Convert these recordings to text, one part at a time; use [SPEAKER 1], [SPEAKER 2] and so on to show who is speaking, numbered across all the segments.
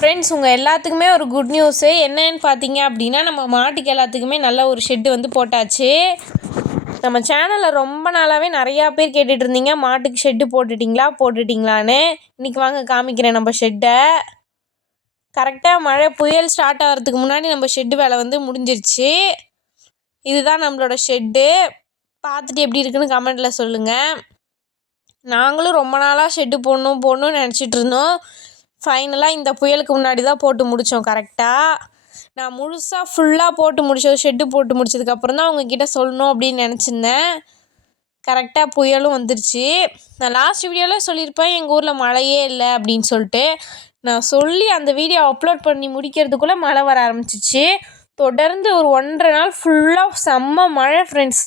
[SPEAKER 1] Friends உங்கள் எல்லாத்துக்குமே ஒரு குட் நியூஸு என்னன்னு பார்த்தீங்க அப்படின்னா நம்ம மாட்டுக்கு எல்லாத்துக்குமே நல்ல ஒரு ஷெட்டு வந்து போட்டாச்சு. நம்ம சேனலில் ரொம்ப நாளாகவே நிறையா பேர் கேட்டுட்டு இருந்தீங்க. மாட்டுக்கு ஷெட்டு போட்டுட்டிங்களா? போட்டுட்டிங்களான்னு. இன்றைக்கி வாங்க காமிக்கிறேன் நம்ம ஷெட்டை கரெக்டாக மழை புயல் ஸ்டார்ட் ஆகிறதுக்கு முன்னாடி நம்ம ஷெட்டு வேலை வந்து முடிஞ்சிருச்சு. இதுதான் நம்மளோட ஷெட்டு பார்த்துட்டு எப்படி இருக்குன்னு கமெண்ட்டில் சொல்லுங்கள் நாங்களும் ரொம்ப நாளாக ஷெட்டு போடணும் போடணும்னு நினச்சிட்டு இருந்தோம். ஃபைனலாக இந்த புயலுக்கு முன்னாடி தான் போட்டு முடித்தோம் கரெக்டாக நான் முழுசாக ஃபுல்லாக போட்டு முடித்தது ஷெட்டு போட்டு முடிச்சதுக்கப்புறம் தான் உங்ககிட்ட சொல்லணும் அப்படின்னு நினச்சிருந்தேன். கரெக்டாக புயலும் வந்துருச்சு. நான் லாஸ்ட் வீடியோவில் சொல்லியிருப்பேன் எங்கள் ஊரில் மழையே இல்லை அப்படின்னு சொல்லிட்டு. நான் சொல்லி அந்த வீடியோ அப்லோட் பண்ணி முடிக்கிறதுக்குள்ளே மழை வர ஆரம்பிச்சிச்சு. தொடர்ந்து ஒரு ஒன்றரை நாள் ஃபுல்லாக செம்ம மழை ஃப்ரெண்ட்ஸ்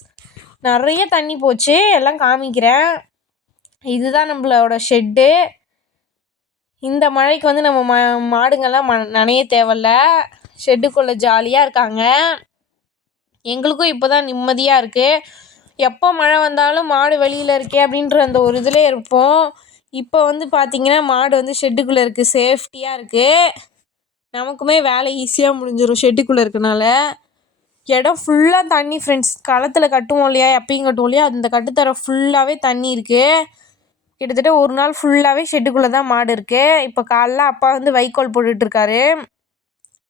[SPEAKER 1] நிறைய தண்ணி போச்சு எல்லாம் காமிக்கிறேன். இதுதான் நம்மளோட ஷெட்டு இந்த மழைக்கு வந்து நம்ம ம மாடுங்கள்லாம் ம நனைய தேவையில்ல. ஷெட்டுக்குள்ளே ஜாலியாக இருக்காங்க. எங்களுக்கும் இப்போ தான் நிம்மதியாக இருக்குது எப்போ மழை வந்தாலும் மாடு வெளியில் இருக்கே அப்படின்ற அந்த ஒரு இதில் இருப்போம். இப்போ வந்து பார்த்திங்கன்னா மாடு வந்து ஷெட்டுக்குள்ளே இருக்குது சேஃப்டியாக இருக்குது நமக்குமே வேலை ஈஸியாக முடிஞ்சிடும் ஷெட்டுக்குள்ளே இருக்கனால. இடம் ஃபுல்லாக தண்ணி ஃப்ரெண்ட்ஸ் களத்தில் கட்டுவோம் இல்லையா? எப்பயும் கட்டுவோம் இல்லையா? அந்த கட்டுத்தர ஃபுல்லாகவே தண்ணி இருக்குது கிட்டத்தட்ட ஒரு நாள் ஃபுல்லாகவே ஷெட்டுக்குள்ளே தான் மாடு இருக்குது இப்போ காலைல அப்பா வந்து வைக்கோல் போட்டுட்ருக்காரு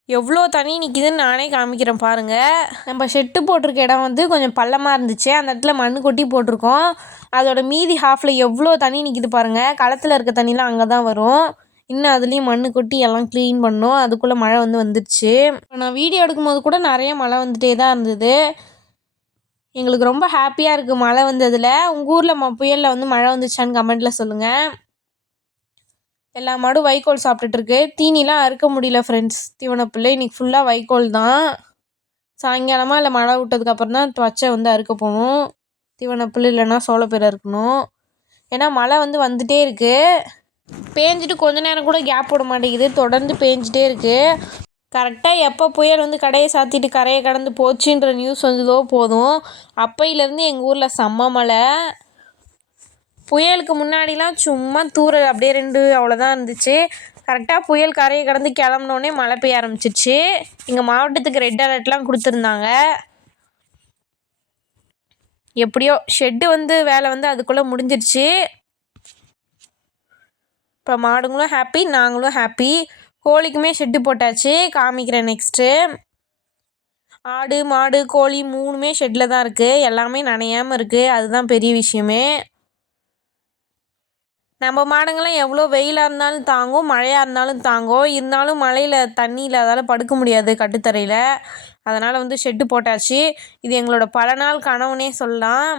[SPEAKER 1] எவ்வளோ தண்ணி நிற்கிதுன்னு நானே காமிக்கிறேன் பாருங்கள் நம்ம ஷெட்டு போட்டிருக்க இடம் வந்து கொஞ்சம் பள்ளமாக இருந்துச்சு. அந்த இடத்துல மண் கொட்டி போட்டிருக்கோம். அதோட மீதி ஹாஃபில் எவ்வளோ தண்ணி நிற்கிது பாருங்கள் களத்தில் இருக்க தண்ணிலாம் அங்கே தான் வரும். இன்னும் அதுலேயும் மண் கொட்டி எல்லாம் க்ளீன் பண்ணோம். அதுக்குள்ளே மழை வந்து வந்துடுச்சு நான் வீடியோ எடுக்கும்போது கூட நிறைய மழை வந்துகிட்டே தான் இருந்தது. எங்களுக்கு ரொம்ப ஹாப்பியாக இருக்குது மழை வந்ததில். உங்கள் ஊரில் ம புயலில் வந்து மழை வந்துச்சான்னு கமெண்ட்டில் சொல்லுங்கள் எல்லா மாடும் வைக்கோல் சாப்பிட்டுட்ருக்கு தீனிலாம் அறுக்க முடியல ஃப்ரெண்ட்ஸ் தீவனப்புல்லு இன்றைக்கி ஃபுல்லாக வைக்கோல் தான். சாயங்காலமாக இல்லை மழை விட்டதுக்கப்புறம் தான் பச்சை வந்து அறுக்க போகணும். தீவனப்புல் இல்லைன்னா சோளப்பேர் அறுக்கணும். ஏன்னா மழை வந்து வந்துகிட்டே இருக்குது பேஞ்சிட்டு கொஞ்ச நேரம் கூட கேப் விட மாட்டேங்குது. தொடர்ந்து பேஞ்சிட்டே இருக்குது கரெக்டாக எப்போ புயல் வந்து கடையை சாத்திட்டு கரையை கடந்து போச்சுன்ற நியூஸ் வந்ததோ போதும். அப்பையிலேருந்து எங்கள் ஊரில் செம்ம மழை. புயலுக்கு முன்னாடிலாம் சும்மா தூரல் அப்படியே ரெண்டு அவ்வளோதான் இருந்துச்சு. கரெக்டாக புயல் கரையை கடந்து கிளம்பினோடனே மழை பெய்ய ஆரம்பிச்சிச்சு எங்கள் மாவட்டத்துக்கு ரெட் அலர்ட்லாம் கொடுத்துருந்தாங்க. எப்படியோ ஷெட்டு வந்து வேலை வந்து அதுக்குள்ளே முடிஞ்சிருச்சு. இப்போ மாடுங்களும் ஹாப்பி நாங்களும் ஹாப்பி கோழிக்குமே ஷெட்டு போட்டாச்சு. காமிக்கிறேன் நெக்ஸ்ட்டு ஆடு மாடு கோழி மூணுமே ஷெட்டில் தான் இருக்குது எல்லாமே நனையாமல் இருக்குது அதுதான் பெரிய விஷயமே. நம்ம மாடுங்கள்லாம் எவ்வளோ வெயிலாக இருந்தாலும் தாங்கும் மழையாக இருந்தாலும் தாங்கும். இருந்தாலும் மழையில் தண்ணி இல்லாதால் படுக்க முடியாது கட்டுத்தரையில். அதனால் வந்து ஷெட்டு போட்டாச்சு. இது எங்களோட பல நாள் கனவுனே சொல்லலாம்.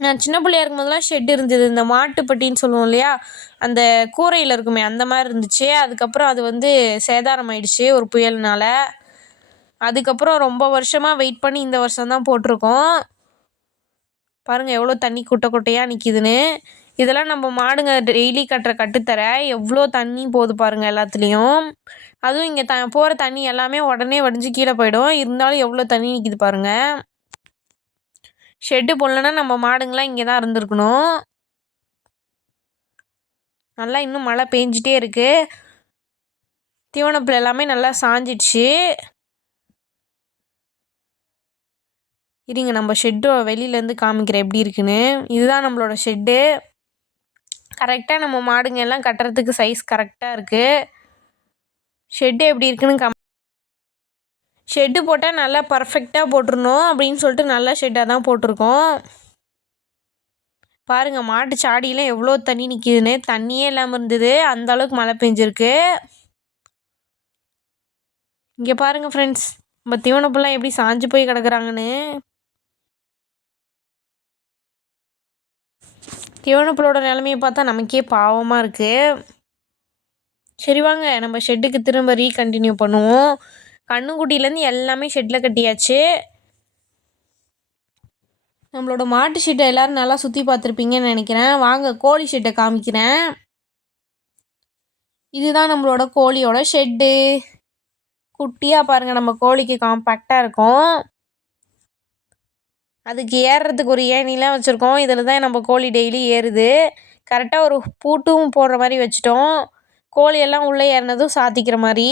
[SPEAKER 1] நான் சின்ன பிள்ளையா இருக்கும்போதெல்லாம் ஷெட் இருந்தது. இந்த மாட்டுப்பட்டின்னு சொல்லுவோம் இல்லையா? அந்த கூரையில் இருக்குமே அந்த மாதிரி இருந்துச்சு. அதுக்கப்புறம் அது வந்து சேதாரம் ஆயிடுச்சு ஒரு புயல்னால். அதுக்கப்புறம் ரொம்ப வருஷமாக வெயிட் பண்ணி இந்த வருஷம் தான் போட்டிருக்கோம். பாருங்கள் எவ்வளோ தண்ணி குட்டை குட்டையாக நிற்கிதுன்னு இதெல்லாம் நம்ம மாடுங்க டெய்லி கட்டுற கட்டுத்தர. எவ்வளோ தண்ணி போகுது பாருங்கள் எல்லாத்துலேயும். அதுவும் இங்கே த போகிற தண்ணி எல்லாமே உடனே வடிஞ்சு கீழே போயிடும். இருந்தாலும் எவ்வளோ தண்ணி நிற்கிது பாருங்கள் ஷெட்டு போடலன்னா நம்ம மாடுங்களாம் இங்கே தான் இருந்திருக்கணும். நல்லா இன்னும் மழை பெஞ்சிட்டே இருக்குது தீவனப்பில் எல்லாமே நல்லா சாஞ்சிடுச்சு. இருங்க நம்ம ஷெட்டு வெளியிலேருந்து காமிக்கிறேன் எப்படி இருக்குன்னு. இதுதான் நம்மளோட ஷெட்டு. கரெக்டாக நம்ம மாடுங்க எல்லாம் கட்டுறதுக்கு சைஸ் கரெக்டாக இருக்குது ஷெட்டு எப்படி இருக்குன்னு கம் ஷெட்டு போட்டால் நல்லா பர்ஃபெக்டாக போட்டுருணும் அப்படின்னு சொல்லிட்டு நல்லா ஷெட்டாக தான் போட்டிருக்கோம். பாருங்கள் மாட்டு சாடியெலாம் எவ்வளோ தண்ணி நிற்கிதுன்னு தண்ணியே இல்லாமல் இருந்தது. அந்த அளவுக்கு மழை பெஞ்சிருக்கு. இங்கே பாருங்கள் ஃப்ரெண்ட்ஸ் நம்ம தீவனப்பெல்லாம் எப்படி சாஞ்சு போய் கிடக்குறாங்கன்னு. தீவனப்புலோட நிலமையை பார்த்தா நமக்கே பாவமாக இருக்குது சரி வாங்க நம்ம ஷெட்டுக்கு திரும்ப ரீகண்டினியூ பண்ணுவோம். கண்ணுக்குட்டிலேருந்து எல்லாமே ஷெட்டில் கட்டியாச்சு. நம்மளோட மாட்டு ஷெட்டை எல்லோரும் நல்லா சுற்றி பார்த்துருப்பீங்கன்னு நினைக்கிறேன். வாங்க கோழி ஷெட்டை காமிக்கிறேன். இதுதான் நம்மளோட கோழியோட ஷெட்டு குட்டியாக பாருங்கள் நம்ம கோழிக்கு காம்பேக்டாக இருக்கும். அதுக்கு ஏறுறதுக்கு ஒரு ஏணிலாம் வச்சுருக்கோம். இதில் தான் நம்ம கோழி டெய்லி ஏறுது. கரெக்டாக ஒரு பூட்டும் போடுற மாதிரி வச்சுட்டோம். கோழியெல்லாம் உள்ளே ஏறினதும் சாத்திக்கிற மாதிரி.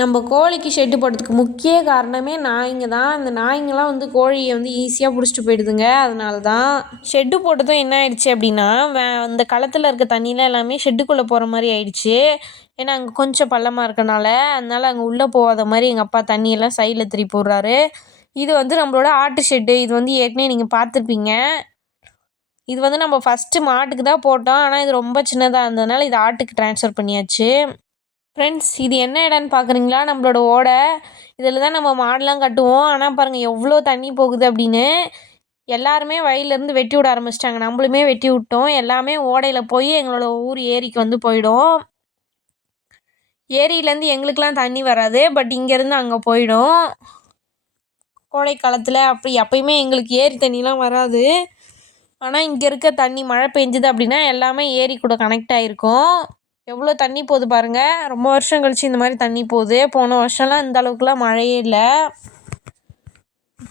[SPEAKER 1] நம்ம கோழிக்கு ஷெட்டு போடுறதுக்கு முக்கிய காரணமே நாய்ங்க தான். அந்த நாய்ங்கெல்லாம் வந்து கோழியை வந்து ஈஸியாக பிடிச்சிட்டு போயிடுதுங்க. அதனால தான் ஷெட்டு போட்டதும் என்ன ஆயிடுச்சு அப்படின்னா வே அந்த களத்தில் இருக்க தண்ணியில் எல்லாமே ஷெட்டுக்குள்ளே போகிற மாதிரி ஆயிடுச்சு. ஏன்னா அங்கே கொஞ்சம் பள்ளமாக இருக்கனால அதனால் அங்கே உள்ளே போகாத மாதிரி எங்கள் அப்பா தண்ணியெல்லாம் சைடில் திருப்பி விட்றாரு. இது வந்து நம்மளோட ஆட்டு ஷெட்டு இது வந்து ஏற்கனவே நீங்கள் பார்த்துருப்பீங்க. இது வந்து நம்ம ஃபஸ்ட்டு மாட்டுக்கு தான் போட்டோம். ஆனால் இது ரொம்ப சின்னதாக இருந்ததுனால இது ஆட்டுக்கு ட்ரான்ஸ்ஃபர் பண்ணியாச்சு. ஃப்ரெண்ட்ஸ் இது என்ன இடம்னு பார்க்குறீங்களா நம்மளோட ஓடை. இதில் தான் நம்ம மாடெலாம் கட்டுவோம். ஆனால் பாருங்கள் எவ்வளோ தண்ணி போகுது அப்படின்னு எல்லாருமே வயலேருந்து வெட்டி விட ஆரம்பிச்சிட்டாங்க. நம்மளுமே வெட்டி விட்டோம். எல்லாமே ஓடையில் போய் எங்களோட ஊர் ஏரிக்கு வந்து போயிடும். ஏரியிலேருந்து எங்களுக்கெலாம் தண்ணி வராது. பட் இங்கேருந்து அங்கே போயிடும். கோடை காலத்தில் அப்படி எப்பயுமே எங்களுக்கு ஏரி தண்ணிலாம் வராது. ஆனால் இங்கே இருக்க தண்ணி மழை பெஞ்சுது அப்படின்னா எல்லாமே ஏரி கூட கனெக்ட் ஆகிருக்கும் எவ்வளோ தண்ணி போகுது பாருங்கள் ரொம்ப வருஷம் கழிச்சு இந்த மாதிரி தண்ணி போகுது. போன வருஷம்லாம் இந்த அளவுக்குலாம் மழையே இல்லை.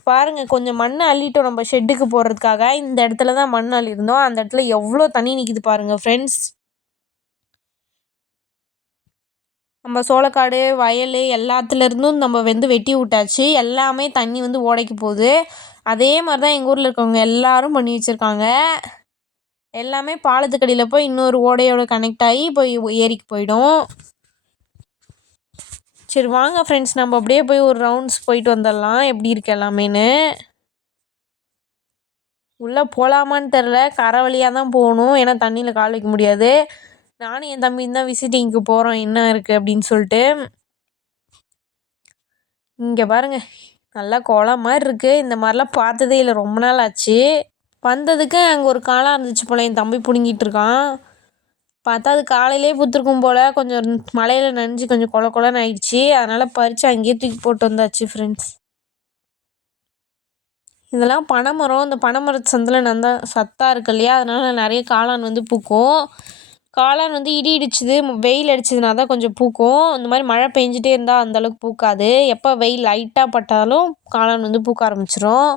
[SPEAKER 1] பாருங்கள் கொஞ்சம் மண் அள்ளிட்டோம் நம்ம ஷெட்டுக்கு போடுறதுக்காக இந்த இடத்துல தான் மண் அள்ளியிருந்தோம். அந்த இடத்துல எவ்வளோ தண்ணி நிற்கிது பாருங்கள் ஃப்ரெண்ட்ஸ் நம்ம சோளக்காடு வயல் எல்லாத்துலேருந்தும் நம்ம வந்து வெட்டி விட்டாச்சு. எல்லாமே தண்ணி வந்து ஓடைக்கு போகுது. அதே மாதிரி தான் எங்கள் ஊரில் இருக்கவங்க எல்லோரும் பண்ணி வச்சுருக்காங்க. எல்லாமே பாலத்துக்கடியில் போய் இன்னொரு ஓடையோட கனெக்ட் ஆகி போய் ஏரிக்கு போயிடும். சரி வாங்க ஃப்ரெண்ட்ஸ் நம்ம அப்படியே போய் ஒரு ரவுண்ட்ஸ் போயிட்டு வந்துடலாம். எப்படி இருக்கு எல்லாமேன்னு. உள்ளே போகலாமான்னு தெரில கரை வழியாக தான் போகணும். ஏன்னா தண்ணியில் கால் வைக்க முடியாது. நானும் என் தம்பி தான் விசிட்டிங்க்கு போகிறோம் என்ன இருக்குது அப்படின்னு சொல்லிட்டு. இங்கே பாருங்கள் நல்லா குளம் மாதிரி இருக்குது இந்த மாதிரிலாம் பார்த்ததே இல்லை. ரொம்ப நாள் ஆச்சு. வந்ததுக்கு அங்கே ஒரு காளான் இருந்துச்சு போல் என் தம்பி பிடுங்கிட்டு இருக்கான். பார்த்தா அது காலையிலே பூத்துருக்கும் போல் கொஞ்சம் மழையில் நனைஞ்சு கொஞ்சம் கொல கொலன்னு ஆயிடுச்சு. அதனால் பறித்து அங்கேயே தூக்கி போட்டு வந்தாச்சு ஃப்ரெண்ட்ஸ் இதெல்லாம் பனைமரம் இந்த பனைமர சந்தில் நல்லா சத்தாக இருக்கு இல்லையா? அதனால் நிறைய காளான் வந்து பூக்கும். காளான் வந்து இடி இடிச்சுது வெயில் அடிச்சதுனா தான் கொஞ்சம் பூக்கும். இந்த மாதிரி மழை பெஞ்சிட்டே இருந்தால் அந்தளவுக்கு பூக்காது. எப்போ வெயில் லைட்டாக பட்டாலும் காளான் வந்து பூக்க ஆரம்பிச்சிரும்.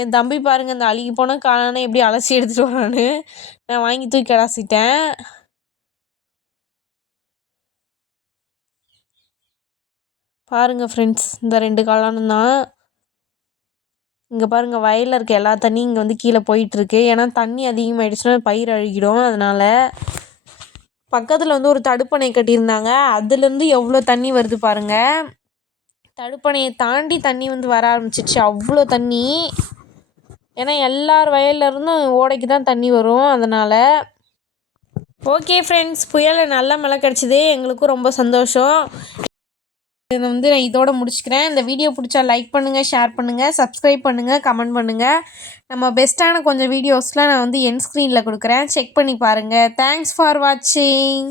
[SPEAKER 1] என் தம்பி பாருங்கள் இந்த அழுகி போன காளானை எப்படி அலசி எடுத்துகிட்டு வரான்னு. நான் வாங்கி தூக்கி அலசிட்டேன். பாருங்கள் ஃப்ரெண்ட்ஸ் இந்த ரெண்டு காளானும் தான். இங்கே பாருங்கள் வயலில் இருக்க எல்லா தண்ணியும் இங்கே வந்து கீழே போயிட்டுருக்கு. ஏன்னா தண்ணி அதிகமாகிடுச்சுன்னா பயிர் அழுகிடும். அதனால் பக்கத்தில் வந்து ஒரு தடுப்பணை கட்டியிருந்தாங்க. அதுலேருந்து எவ்வளோ தண்ணி வருது பாருங்கள் தடுப்பணையை தாண்டி தண்ணி வந்து வர ஆரம்பிச்சிச்சு அவ்வளோ தண்ணி. ஏன்னா எல்லார் வயல்லேருந்தும் ஓடைக்கு தான் தண்ணி வரும் அதனால். ஓகே ஃப்ரெண்ட்ஸ் புயலில் நல்ல மழை கிடச்சிது எங்களுக்கும் ரொம்ப சந்தோஷம். இதை வந்து நான் இதோட முடிச்சுக்கிறேன். இந்த வீடியோ பிடிச்சா லைக் பண்ணுங்கள் ஷேர் பண்ணுங்கள் சப்ஸ்கிரைப் பண்ணுங்கள் கமெண்ட் பண்ணுங்கள் நம்ம பெஸ்ட்டான கொஞ்சம் வீடியோஸ்லாம் நான் வந்து என் ஸ்க்ரீனில் கொடுக்குறேன். செக் பண்ணி பாருங்கள் தேங்க்ஸ் ஃபார் வாட்சிங்